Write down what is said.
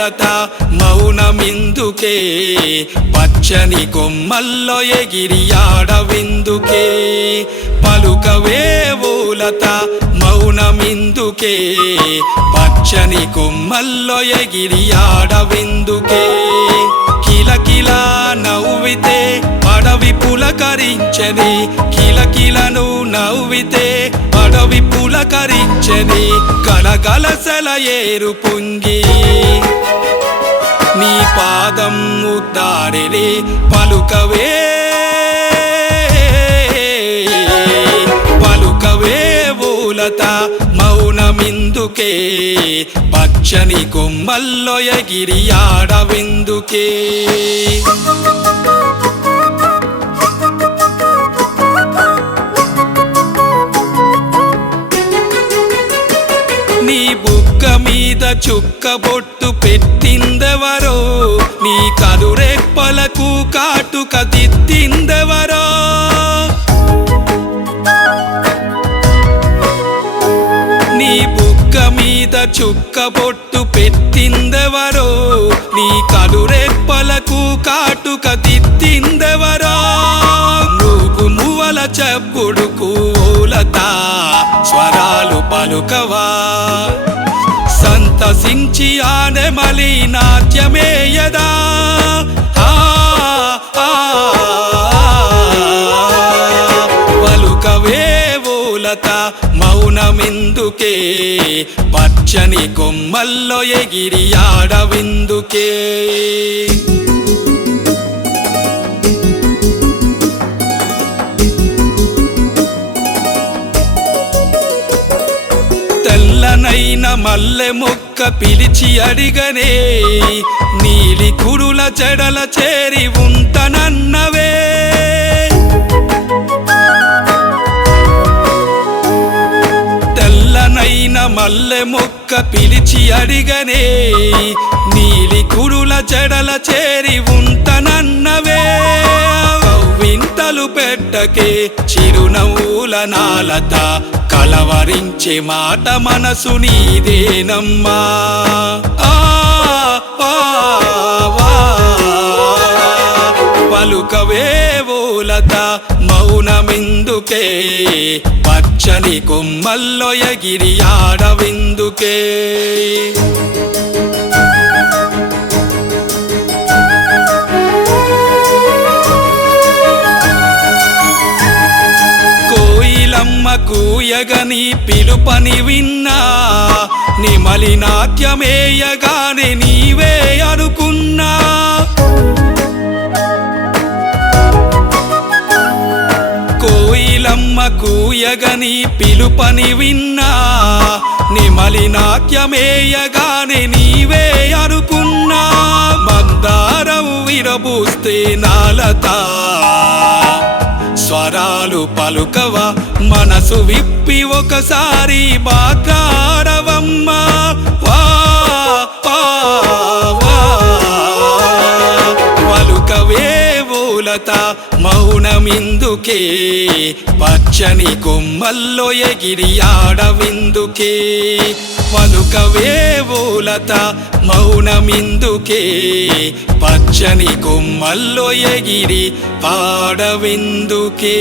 ఊలత మౌనమిందుకే పచ్చని కొమ్మల్లో ఎగిరి ఆడవిందుకే పలుకవే ఊలత మౌనమిందుకే పచ్చని కొమ్మల్లో ఎగిరి ఆడవిందుకే కిలకిలా నవ్వితే అడవి పులకరించని కిలకిలను నవ్వితే అడవి పులకరించని గలగలసల ఏరు పొంగి నీ పాదం ముద్దాడిని పలుకవే పలుకవే ఊలత మౌనమిందుకే పచ్చని కొమ్మల్లో ఎగిరి ఆడవిందుకే నీ బుగ్గ మీద చుక్క బొట్టు పెట్టిందెవరో నీ కనురెప్పలకు కాటుక దిద్దిందెవరో నీ బుగ్గ మీద చుక్క బొట్టు పెట్టిందెవరో నీ కనురెప్పలకు కాటుక దిద్దిందెవరో నువ్వు మువ్వల చెప్పుడుకు ఊలత స్వరాలు పలుకవా సంతసించి ఆనెమలి నాట్యమేయదా పలుకవే ఊలత మౌనమిందుకే పచ్చని కొమ్మల్లో ఎగిరి ఆడవిందుకే తెల్లనైన మల్లె మొక్క పిలిచి అడిగనే నీలి కురుల చెడల చేరి ఉంటనన్నవే తెల్లనైన మల్లె మొక్క పిలిచి అడిగనే నీలి కురుల చెడల చేరి ఉంటనన్నవే వింతలు పెట్టకే చిరునవ్వుల నాలత కలవరించే మాట మనసు నీదేనమ్మా పలుకవే ఊలత మౌనమిందుకే పచ్చని కొమ్మల్లో ఎగిరి ఆడవిందుకే కూయగని పిలుపని విన్నా నిమలి నాట్యమేయగానే నీవే అనుకున్నా కోయిలమ్మ కూయగని పిలుపని విన్నా నిమలి నాట్యమేయగానే నీవే అనుకున్నా మందారము విరబూస్తే నాలత స్వరాలు పలుకవా మనసు విప్పి ఒకసారి మాట్లాడవమ్మా పలుకవే ఊలత మౌనమిందుకే పచ్చని కొమ్మల్లో ఎగిరి ఆడవిందుకే పలుకవే ఊలత మౌనమిందుకే పచ్చని కొమ్మల్లో ఎగిరి పాడవిందుకే